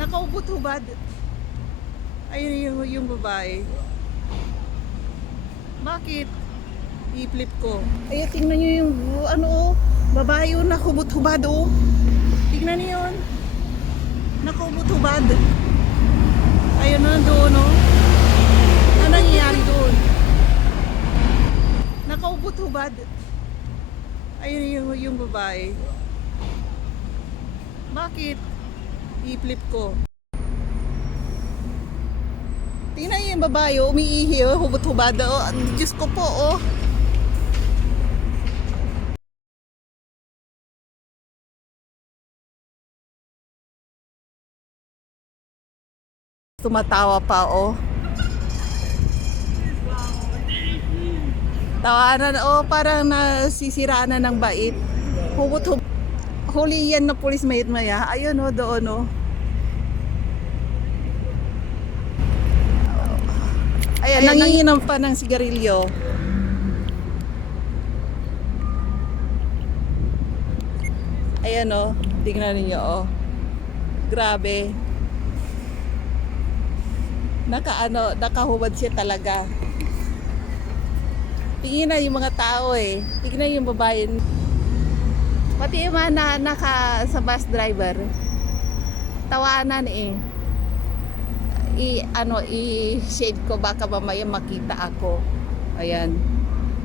Nakaubot-hubad. Ayun yung babae. Bakit? I-flip ko. Ay, tingnan nyo yung ano, babae yun, nakubot-hubad oh. Tingnan nyo yun. Nakubot-hubad. Ayun na doon oh. Ano nangyayari doon? Nakaubot-hubad. Ayun yung babae. Bakit? I-flip ko. Tingnan yung babae, oh, umiihi, oh, hubot-hubad. Oh, Diyos ko po, oh. Tumatawa pa, oh. Tawanan, oh, parang nasisiraan na ng bait. Hubot-hubad. Huli yan na pulis mayat-maya. Ayun, oh, doon, oh. Ayan, nanginginom pa ng sigarilyo. Ayan oh, tingnan niyo oh. Grabe. Nakahubad siya talaga. Tingnan na yung mga tao eh. Tingnan yung babae. Pati yung mga sa bus driver. Tawanan eh. I-shade ko baka mamaya makita ako. Ayan.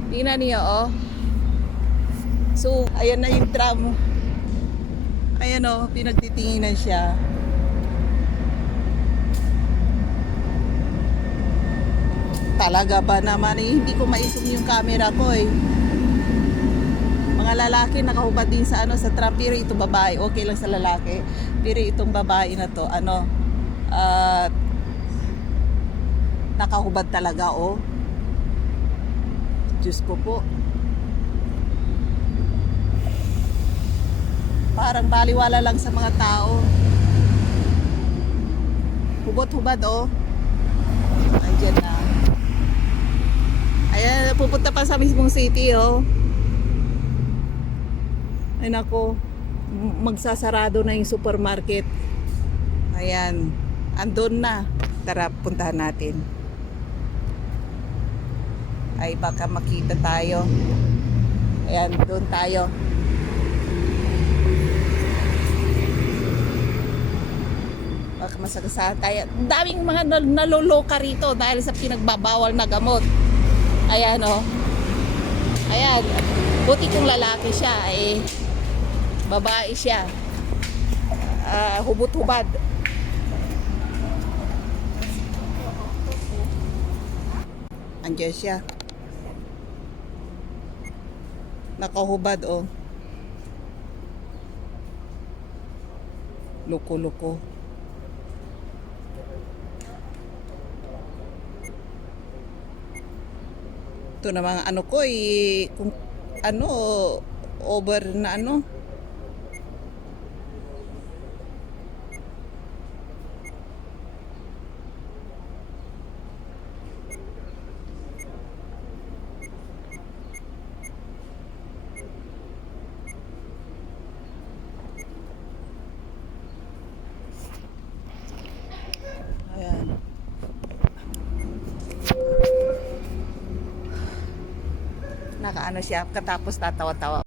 Tingnan niyo oh. So, ayan na yung tram. Ayan oh, pinagtitinginan siya. Talaga ba naman eh, hindi ko maisum yung camera ko eh. Mga lalaki nakahubad din sa sa tram, pero itong babae, okay lang sa lalaki. Pero itong babae na to, nakahubad talaga oh. Diyos ko po. Parang baliwala lang sa mga tao. Hubot-hubad oh. Andiyan na. Ayan, pupunta pa sa mismong city oh. Ay nako, magsasarado na yung supermarket. Ayan, andun na. Tara, puntahan natin. Ay baka makita tayo. Ayan, doon tayo. Baka masagasaan tayo. Daming mga naloloka rito dahil sa pinagbabawal na gamot. Ayan o. Ayan. Buti kung lalaki siya eh. Babae siya. Hubot-hubad. Andiyan siya. Nakahubad o. Loko-loko. Ito na mga ko kung over na ayan. Nakaano siya, katapos tatawa-tawa.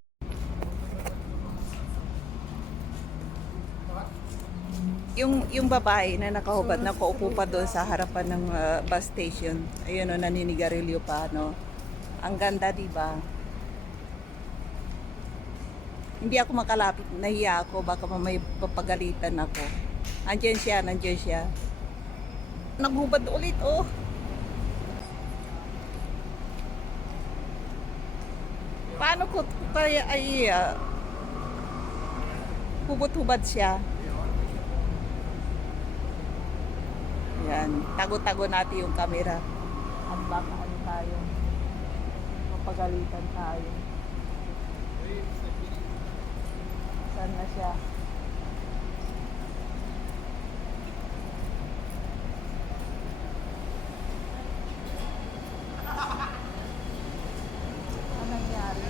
Yung babae na nakahubad, nakaupo pa doon sa harapan ng bus station. Ayun o, naninigarilyo pa, no? Ang ganda, di ba? Hindi ako makalapit, nahiya ako, baka may papagalitan ako. Andiyan siya, nandiyan siya. Naghubad ulit, oh. Paano ko kaya ay hubot-hubad siya? Yan, tago-tago natin yung camera. At baka tayo, mapagalitan tayo. Saan na siya? Ano nangyari?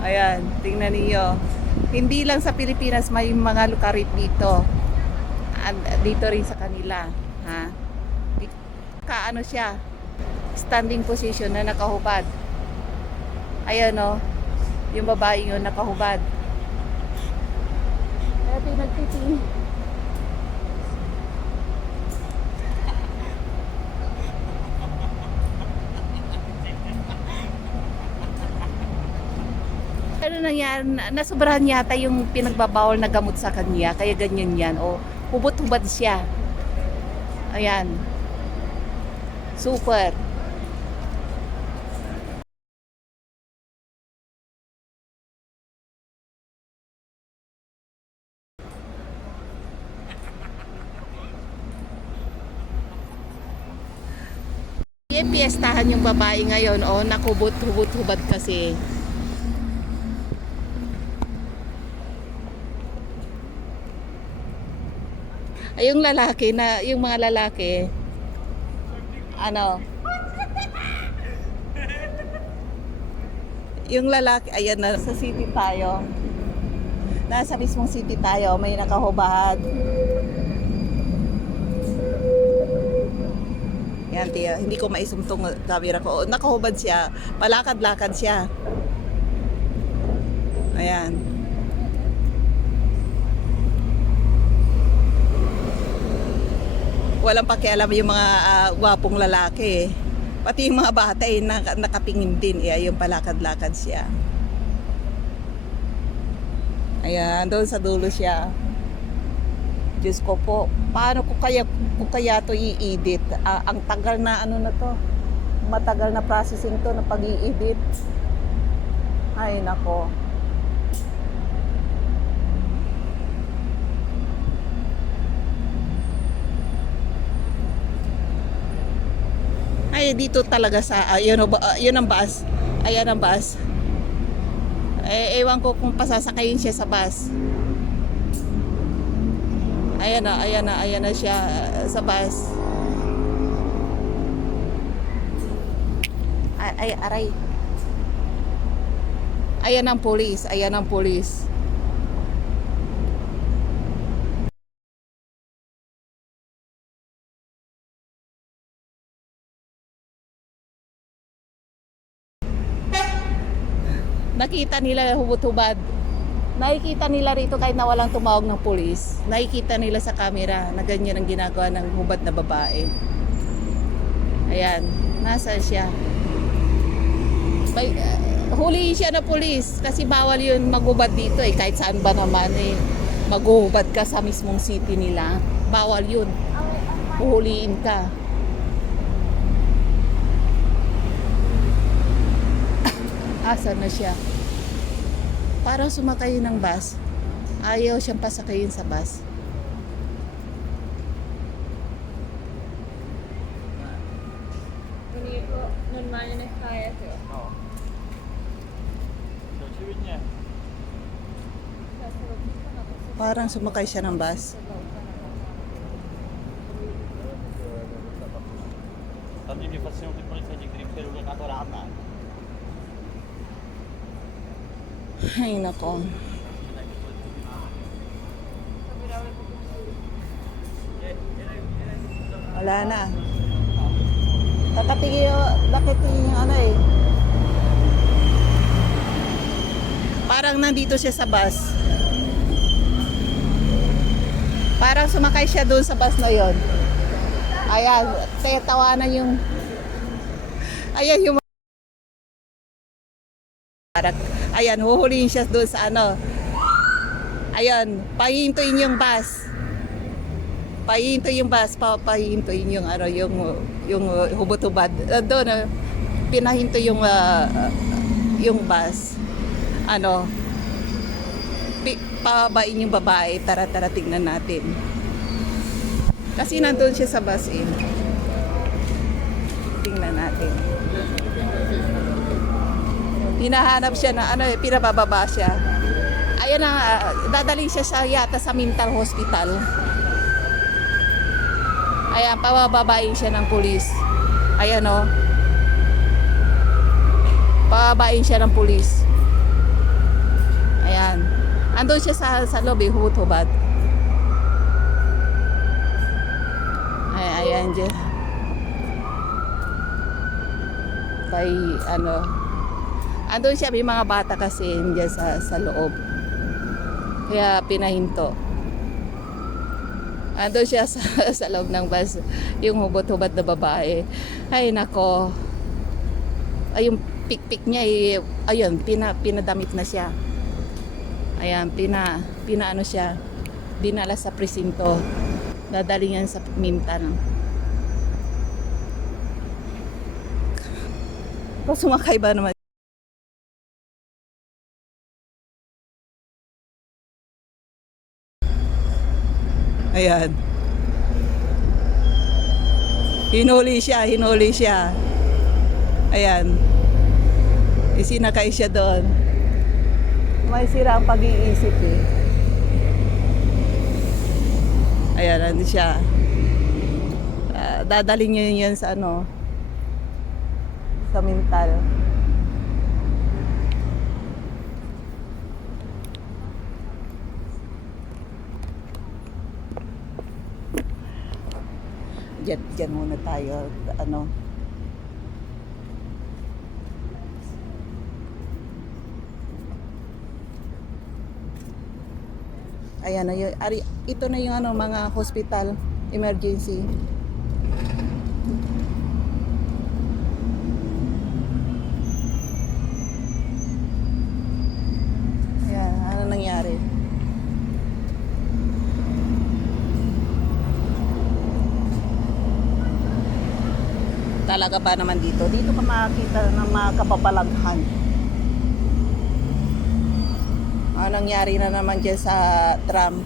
Ayan, tingnan niyo. Hindi lang sa Pilipinas may mga lukarit dito. Dito rin sa kanila, ha? Kaano siya? Standing position na nakahubad. Ayan o, yung babae yun nakahubad. Kaya pinagtitingin. Ano nangyari, nasobrahan yata yung pinagbabawal na gamot sa kanya, kaya ganyan yan. O, hubot-hubad siya. Ayan. Super. Piyestahan yung babae ngayon, o, nakubot-hubot-hubad kasi. Ay, yung lalaki na, yung mga lalaki, ano, yung lalaki, ayan na, sa city tayo. Nasa mismong city tayo, may nakahubad. Yan, tiya, hindi ko maisumtong camera ko. Nakahubad siya, palakad-lakad siya. Ayan. Walang pakialam yung mga gwapong lalaki. Pati yung mga bata nakatingin din. Yung palakad-lakad siya. Ayan, doon sa dulo siya. Diyos ko po, paano ko kaya to i-edit? Ang tagal na ano na to. Matagal na processing to na pag-i-edit. Ay nako. Ay dito talaga sa yun ang bus. Ayan ang bus. Ewan ko kung pasasakayin siya sa bus. Ayan na siya sa bus. Aray. Ayan ang pulis. Nakita nila hubot-hubad. Nakikita nila rito kahit na walang tumawag ng pulis. Nakikita nila sa camera na ganyan ang ginagawa ng hubad na babae. Ayan, nasa siya. Huliin siya na pulis kasi bawal yun maghubad dito eh. Kahit saan ba naman eh. Maghuhubad ka sa mismong city nila. Bawal yun. Huhuliin ka. Asan na siya? Parang sumakay ng bus. Ayaw siyang pasakayin sa bus. Parang sumakay siya ng bus. Ay nako. Wala na. Nakatingin yung ano eh. Parang nandito siya sa bus. Parang sumakay siya doon sa bus na yon. Ayan, tawanan yung ayan yung ayan, huhulihin siya doon sa ano. Ayan, pahihintuin yung bus. Pahihintuin yung bus, pahihintuin yung ano, yung hubot-hubad. Doon pinahinto yung bus. Ano, pababain yung babae. Tara tingnan natin. Kasi nandun siya sa bus eh. Tingnan natin. Hinahanap siya na ano, pinabababa siya. Ayan na, dadaling siya yata sa mental hospital. Ayan, pabababain siya ng pulis. Ayan o. bababain siya ng pulis. Ayan. Andun siya sa loob, hubot-hubad. Ayan dyan. Kay ano, andun siya, may mga bata kasi dyan sa loob. Kaya pinahinto. Andun siya sa loob ng bus, yung hubot-hubad na babae. Ay nako. Ay yung pikpik niya ayun, pinadamit na siya. Ayan, pinaano siya. Dinala sa presinto. Dadali yan sa Mintan. Kung sumakay ba naman? Ayan. Hinuli siya. Ayan. Isinakay siya doon. May sira ang pag-iisip eh. Ayan, nandun siya. Dadaling niya yan sa ano, sa mental. Diyan muna tayo, ano. Ayan na yun. Ito na yung ano, mga hospital emergency. Ayan, ano nangyari? Talaga ba naman dito? Dito ka makakita ng mga kababalaghan. Nangyari na naman dyan sa tram.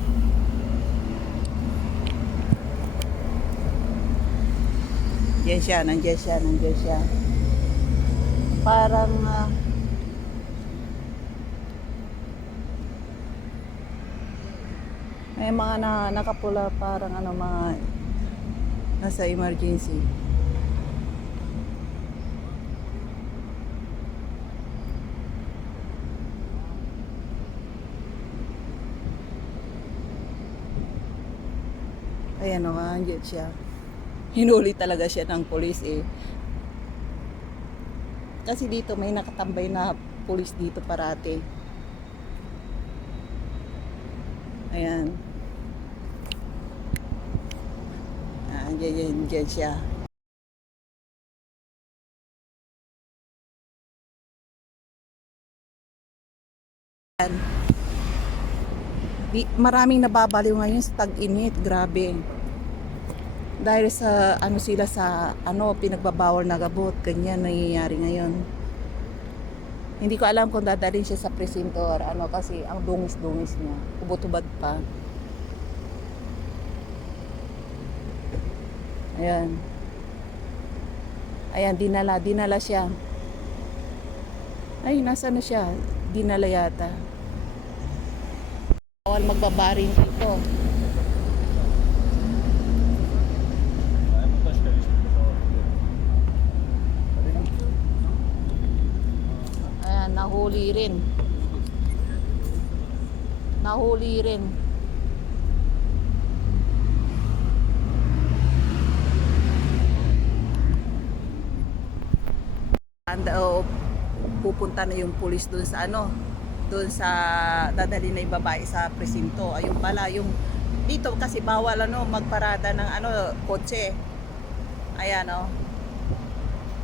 Nandiyan siya. Parang may mga nakapula, parang ano, mga nasa emergency. Ayan o, andyan siya. Hinuli talaga siya ng pulis eh. Kasi dito may nakatambay na pulis dito parati. Ayan. Andyan siya. Maraming nababaliw ngayon sa tag-init, grabe. Dahil sa ano sila sa ano pinagbabawal na gabot, ganyan nangyayari ngayon. Hindi ko alam kung dadalhin siya sa presinto or ano kasi ang dungis-dungis niya, ubot-ubad pa. Ayan. Ayan, dinala siya. Ay, nasa na siya? Dinala yata. Bawal magbabaring dito. Ayan, nahuli rin. Pupunta na yung pulis doon sa ano, doon sa dadali na yung babae sa presinto. Ayun pala yung dito kasi bawal ano magparada ng ano kotse. Ayan oh.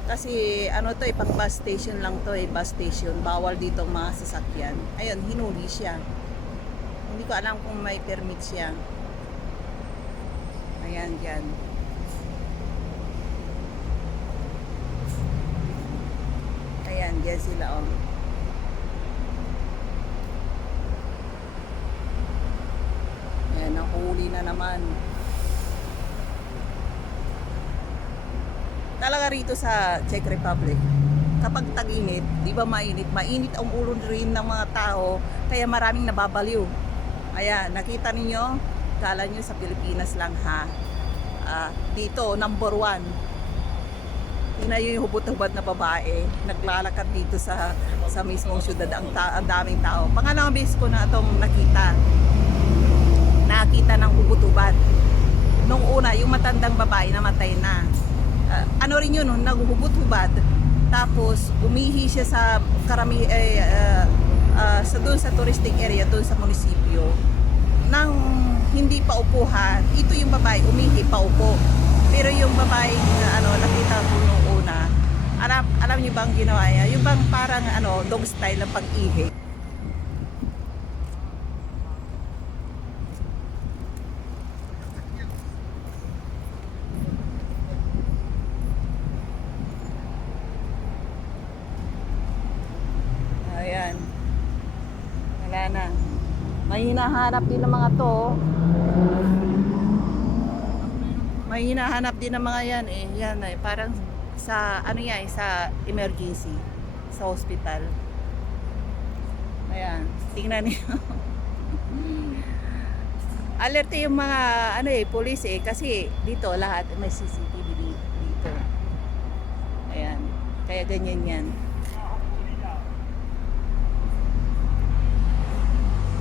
Kasi ano to pang bus station lang to bus station. Bawal dito ang mga sasakyan. Ayun, hinuli siya. Hindi ko alam kung may permit siya. Ayan diyan. Ayan, diyan sila oh. Ayan, nahuli na naman. Talaga rito sa Czech Republic, kapag tag-init, di ba mainit ang ulo rin ng mga tao, kaya maraming nababaliw. Ayan, nakita ninyo, kala nyo sa Pilipinas lang ha. Dito, number 1. Tingnan yung hubot-hubad na babae, naglalakad dito sa mismong syudad, ang daming tao. Pangalawang beses ko na itong nakita ng hubot-hubad. Nung una, yung matandang babae namatay na. Ano rin yun, naghubot-hubad. Tapos umihi siya sa sa doon sa touristic area doon sa munisipyo nang hindi pa upuhan. Ito yung babae umihi pa upo. Pero yung babae nakita ko nung una, alam niyo bang ginawa niya? Yung bang parang dog style ng pag-ihi. Ayan. Wala na. May hinahanap din ng mga to. May hinahanap din ng mga yan eh. Yan eh. Parang sa sa emergency. Sa hospital. Ayan. Tingnan niyo. Alert yung mga police eh. Kasi dito lahat may CCTV dito. Ayan. Kaya ganyan yan.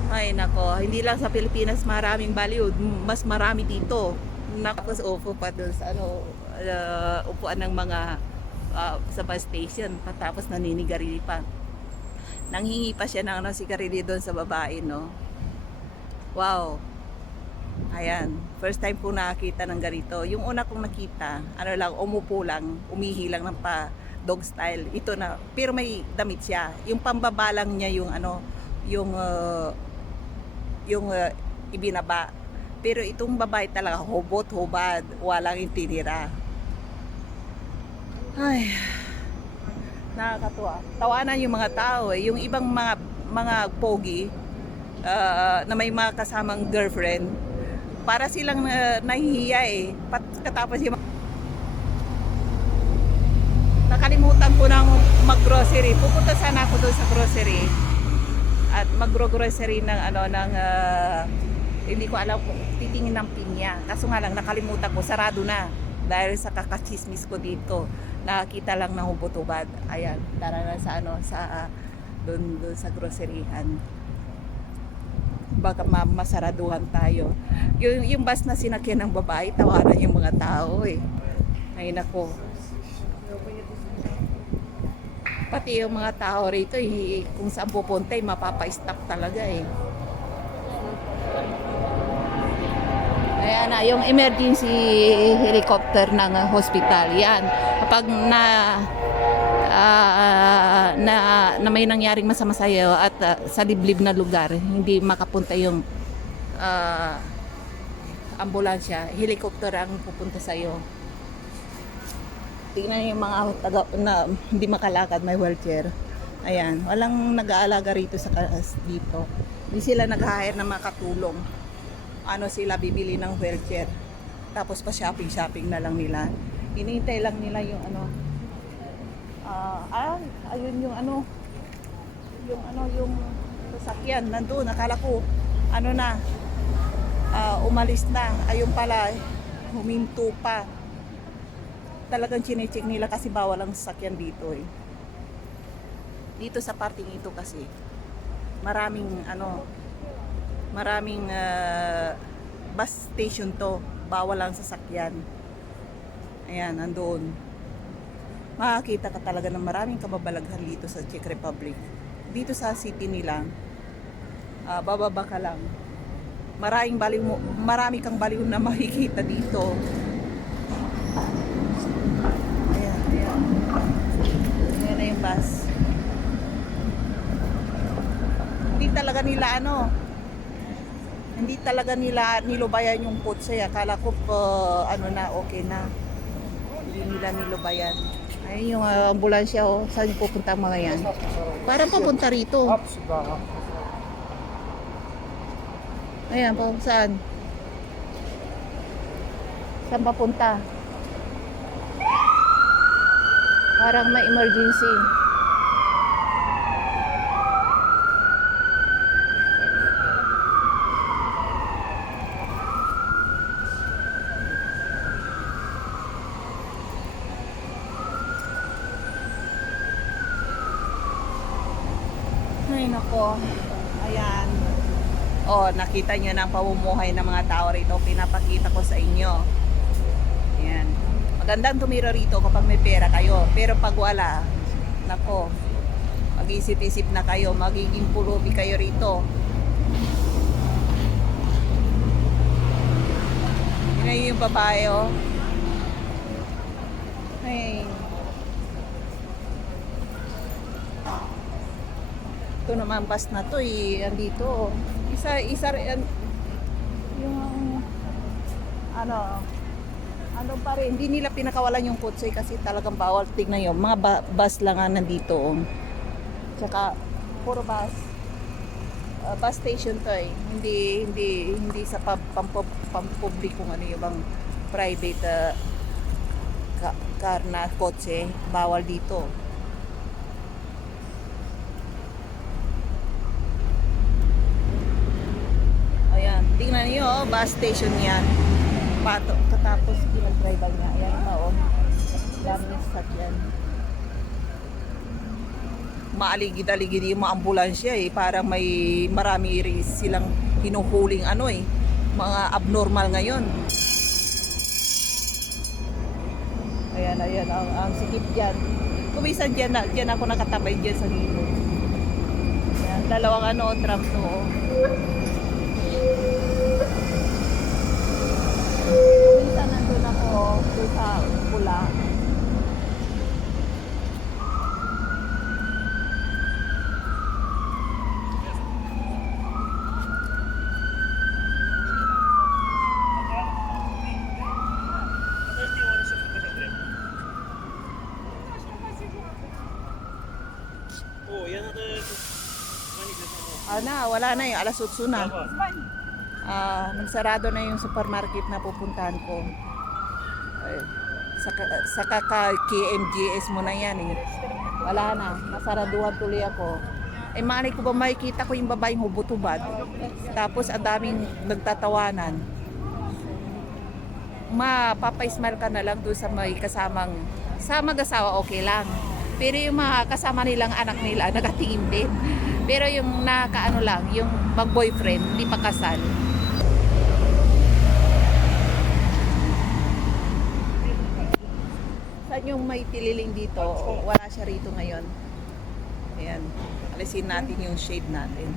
Ay nako, hindi lang sa Pilipinas maraming baliw, mas marami dito. Nakapos upo pa doon sa upuan ng mga sa bus station, patapos naninigarilyo pa. Nanghingi pa siya ng sigarilyo doon sa babae, no? Wow. Ayan, first time ko nakakita ng ganito. Yung una kong nakita, umupo lang, umihi lang ng dog style. Ito na, pero may damit siya. Yung pambabalang niya yung ibinaba. Pero itong babae talaga hubot-hubad, walang itinira. Ay, nakakatuwa. Tawanan yung mga tao eh. Yung ibang mga pogi na may mga kasamang girlfriend, para silang nahihiya eh. Katapos yung nakalimutan ko ng mag-grocery. Pupunta sana ako doon sa grocery at mag-grocery ng hindi ko alam kung titingin ng pinya. Kaso nga lang nakalimutan ko, sarado na dahil sa kakachismis ko dito. Nakakita lang ng hubot-hubad. Ayan, tara na sa doon sa groceryhan. Baka masaraduhan tayo. Yung bus na sinakyan ng babae, tawanan yung mga tao eh. Ay nako. Pati yung mga tao rito, kung saan pupunta, mapapa-stop talaga eh. Ayan na, yung emergency helicopter ng hospital. Yan. Kapag na may nangyaring masama sa iyo at sa liblib na lugar, hindi makapunta yung ambulansya, helicopter ang pupunta sa iyo. Tingnan yung mga taga na hindi makalakad, may wheelchair. Ayan, walang nag-aalaga rito dito. Hindi sila nag-hire na makatulong. Sila bibili ng wheelchair. Tapos pa shopping na lang nila. Hinihintay lang nila yung ayun yung sasakyan nandoon. Nakala ko umalis na. Ayun pala huminto pa. Talagang chinecheck nila kasi bawal ang sasakyan dito eh. Dito sa parting ito kasi maraming bus station to, bawal ang sasakyan. Ayan, nandoon. Makakita ka talaga ng maraming kababalaghan dito sa Czech Republic. Dito sa city nila, bababa ka lang. Marami kang baliw na makikita dito. Ayan. Ayan na yung bus. Hindi talaga nila nilubayan yung kotse. Akala ko okay na. Hindi nila nilubayan. Ayun yung ambulansya saan pupunta ang mga yan? Parang papunta rito. Ayan po, saan? Saan papunta? Parang may emergency. Ay, nako. Ayan. Oh, nakita nyo na ang pamumuhay ng mga tao rito. Pinapakita ko sa inyo. Ayan. Magandang tumira rito kapag may pera kayo. Pero pag wala, nako, mag-isip-isip na kayo. Magiging pulubi kayo rito. Yun yung babae, oh. Ay. Ito naman bus na to eh. Andito. Isa rin. Yung ano pa rin. Hindi nila pinakawalan yung kotse kasi talagang bawal. Tignan yun. Mga bus lang nga nandito. Oh. Tsaka puro bus. Bus station to eh. Hindi sa pampublikong ano yung bang private car na kotse. Bawal dito. Tingnan niyo, oh, bus station yan. Pato, katapos pinag-drive niya. Ayan pa, oh. Daming sakyan. Maaligid-aligid yung mga ambulansya eh. Parang may marami silang hinuhuling ano eh. Mga abnormal ngayon. Ayan, ang sikip dyan. Kumisan dyan ako nakatabay dyan sa gilid. Ayan, dalawang tram to, oh. Minsan nandun ako doon sa pula. Wala na yung alas 8 na. Nagsarado na yung supermarket na pupuntahan ko. Sa KMGS mo na yan eh. Wala na, nasaraduhan tuloy ako. Malay ko ba makikita ko yung babaeng hubot-hubad. Tapos ang daming nagtatawanan. Mapapa-smile ka na lang doon sa may kasamang, sa mag-asawa okay lang. Pero yung mga kasama nilang anak nila, nakatingin din. Pero yung nakaano lang, yung mag-boyfriend, hindi pa kasal. Saan yung may tililing dito? Wala siya rito ngayon. Ayan. Alisin natin yung shade natin.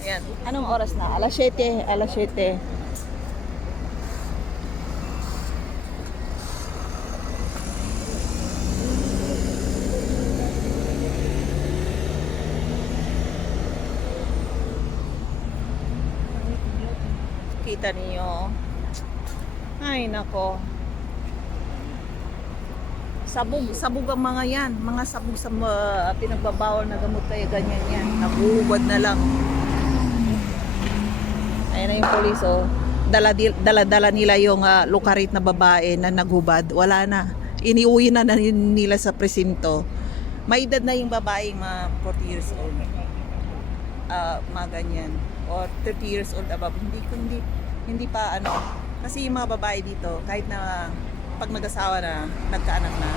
Ayan. Anong oras na? Alas 7. Alas 7. Kita niyo. Ay nako. Sabog ang mga yan. Mga sabog sa pinagbabawal na gamot kaya ganyan yan. Nabuhubad na lang. Ayan na yung polis oh. Dala nila yung lukarit na babae na naghubad. Wala na. Iniuwi na nila sa presinto. May edad na yung babaeng 40 years old. Mga ganyan. Or 30 years old above. Hindi pa ano. Kasi yung mga babae dito, kahit na pag nag-asawa na, nagkaanak na,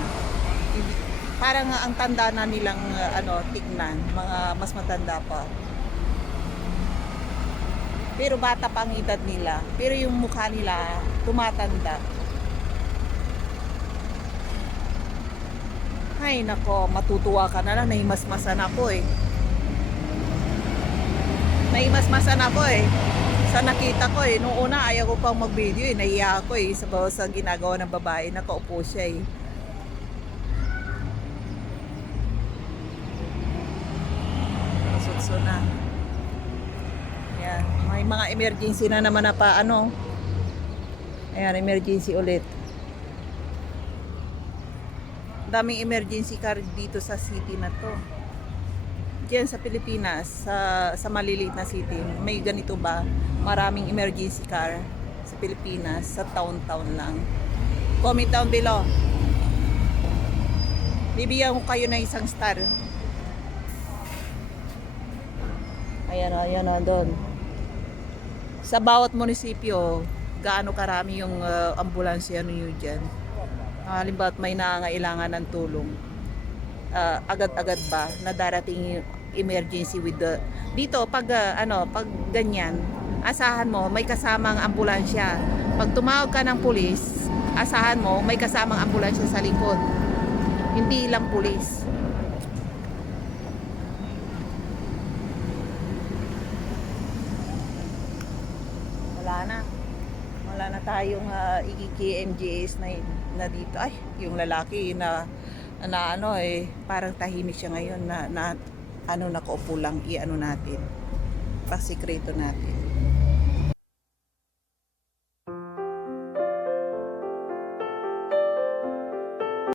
parang ang tanda na nilang tignan, mga mas matanda pa. Pero bata pa ang edad nila. Pero yung mukha nila, tumatanda. Ay nako, matutuwa ka na lang, nahimasmasan ako eh. Nahimasmasan ako eh. Sa nakita ko eh, nung una ayaw ko pang mag-video eh, nahiya ako eh, sa ginagawa ng babae, nakaupo siya eh. Sutso na. Ayan, may mga emergency na naman na pa Ayan, emergency ulit. Daming emergency car dito sa city na to. Diyan sa Pilipinas, sa maliliit na city, may ganito ba? Maraming emergency car sa Pilipinas, sa town lang. Comment down below. Bibigyan ko kayo ng isang star. Ayan doon. Sa bawat munisipyo, gaano karami yung ambulansya nyo dyan. Halimbawa may nangangailangan ng tulong, agad-agad ba na darating yung emergency with the dito pag pag ganyan, asahan mo may kasamang ambulansya. Pag tumawag ka ng pulis, asahan mo may kasamang ambulansya sa likod, hindi lang pulis. Wala na tayong iki-MJS na dito. Ay, yung lalaki na parang tahimik siya ngayon na nakaupo lang, natin, pasikreto natin.